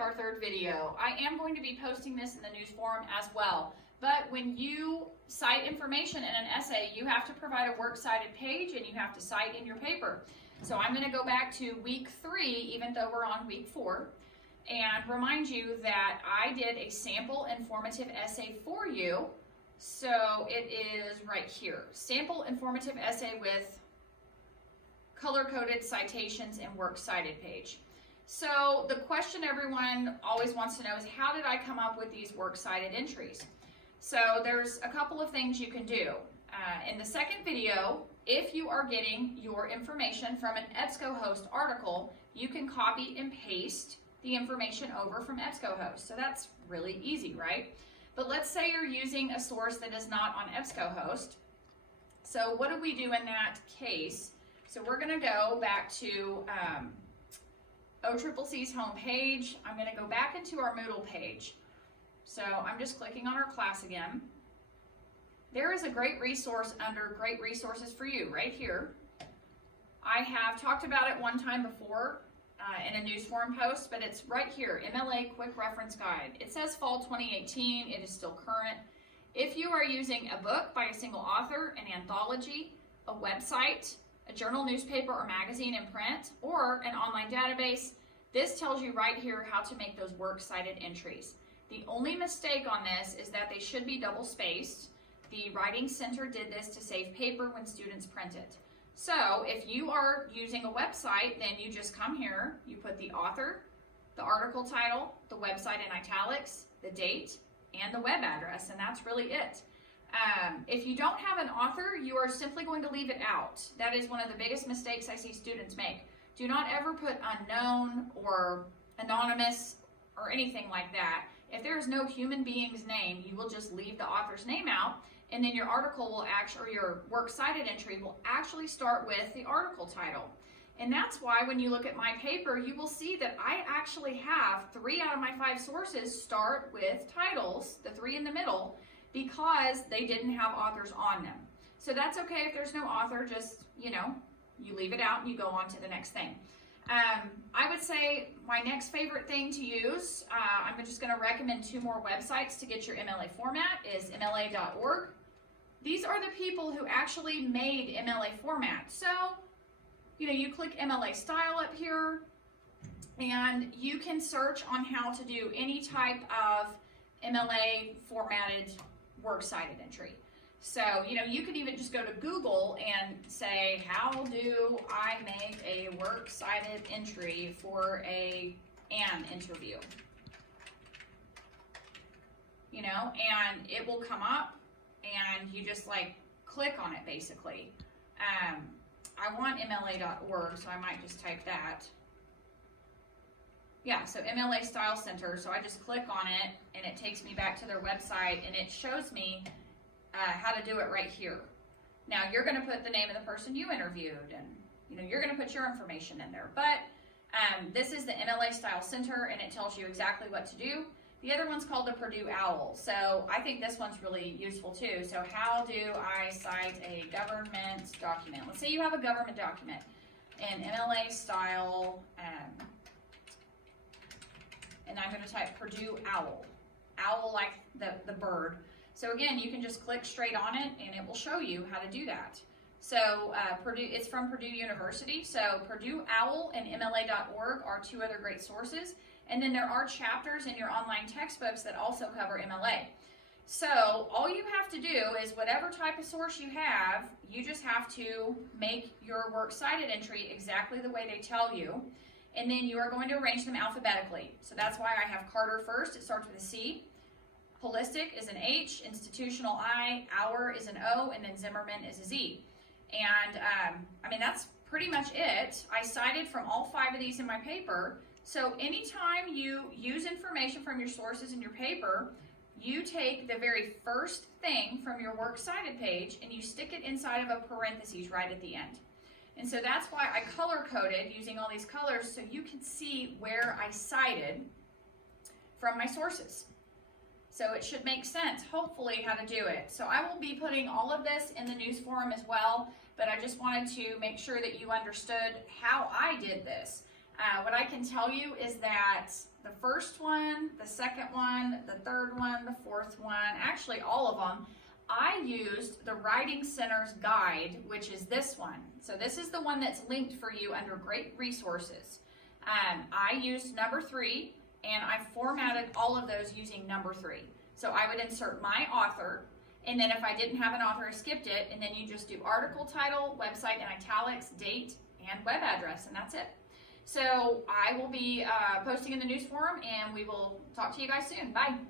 have our third video. I am going to be posting this in the news forum as well. But when you cite information in an essay, you have to provide a works cited page and you have to cite in your paper. So I'm going to go back to week 3, even though we're on week 4, and remind you that I did a sample informative essay for you. So it is right here. Sample informative essay with color-coded citations and works cited page. So the question everyone always wants to know is, how did I come up with these works cited entries? So there's a couple of things you can do. In the second video, if you are getting your information from an EBSCOhost article, you can copy and paste the information over from EBSCOhost. So that's really easy, right? But let's say you're using a source that is not on EBSCOhost. So what do we do in that case? So we're going to go back to OCCC's homepage. I'm going to go back into our Moodle page. So I'm just clicking on our class again. There is a great resource under Great Resources for You right here. I have talked about it one time before in a news forum post, but it's right here, MLA Quick Reference Guide. It says fall 2018. It is still current. If you are using a book by a single author, an anthology, a website, a journal, newspaper, or magazine in print, or an online database, this tells you right here how to make those works cited entries. The only mistake on this is that they should be double spaced. The Writing Center did this to save paper when students print it. So if you are using a website, then you just come here, you put the author, the article title, the website in italics, the date, and the web address, and that's really it. If you don't have an author, you are simply going to leave it out. That is one of the biggest mistakes I see students make. Do not ever put unknown or anonymous or anything like that. If there is no human being's name, you will just leave the author's name out, and then your article will actually, or your works cited entry will actually start with the article title. And that's why when you look at my paper, you will see that I actually have 3 out of my 5 sources start with titles, the 3 in the middle, because they didn't have authors on them. So that's okay if there's no author, just, you leave it out and you go on to the next thing. I would say my next favorite thing to use, I'm just going to recommend 2 more websites to get your MLA format, is MLA.org. These are the people who actually made MLA format. So, you click MLA style up here, and you can search on how to do any type of MLA formatted works cited entry. So, you could even just go to Google and say, how do I make a works cited entry for an interview? And it will come up and you just click on it basically. I want MLA.org, so I might just type that. Yeah, so MLA Style Center, so I just click on it and it takes me back to their website and it shows me how to do it right here. Now you're going to put the name of the person you interviewed, and you're going to put your information in there. But this is the MLA Style Center, and it tells you exactly what to do. The other one's called the Purdue OWL, so I think this one's really useful too. So how do I cite a government document? Let's say you have a government document in MLA Style, and I'm going to type Purdue OWL. Owl like the bird. So again, you can just click straight on it and it will show you how to do that. So it's from Purdue University. So Purdue OWL and MLA.org are 2 other great sources. And then there are chapters in your online textbooks that also cover MLA. So all you have to do is whatever type of source you have, you just have to make your works cited entry exactly the way they tell you. And then you are going to arrange them alphabetically. So that's why I have Carter first. It starts with a C. Holistic is an H, institutional I, Our is an O, and then Zimmerman is a Z. And that's pretty much it. I cited from all 5 of these in my paper. So anytime you use information from your sources in your paper, you take the very first thing from your works cited page and you stick it inside of a parentheses right at the end. And so that's why I color coded using all these colors so you can see where I cited from my sources. So it should make sense, hopefully, how to do it. So I will be putting all of this in the news forum as well, but I just wanted to make sure that you understood how I did this. What I can tell you is that the first one, the second one, the third one, the fourth one, actually all of them, I used the Writing Center's guide, which is this one. So this is the one that's linked for you under Great Resources. I used number 3, and I formatted all of those using number 3. So I would insert my author, and then if I didn't have an author, I skipped it, and then you just do article title, website in italics, date, and web address, and that's it. So I will be posting in the news forum, and we will talk to you guys soon. Bye.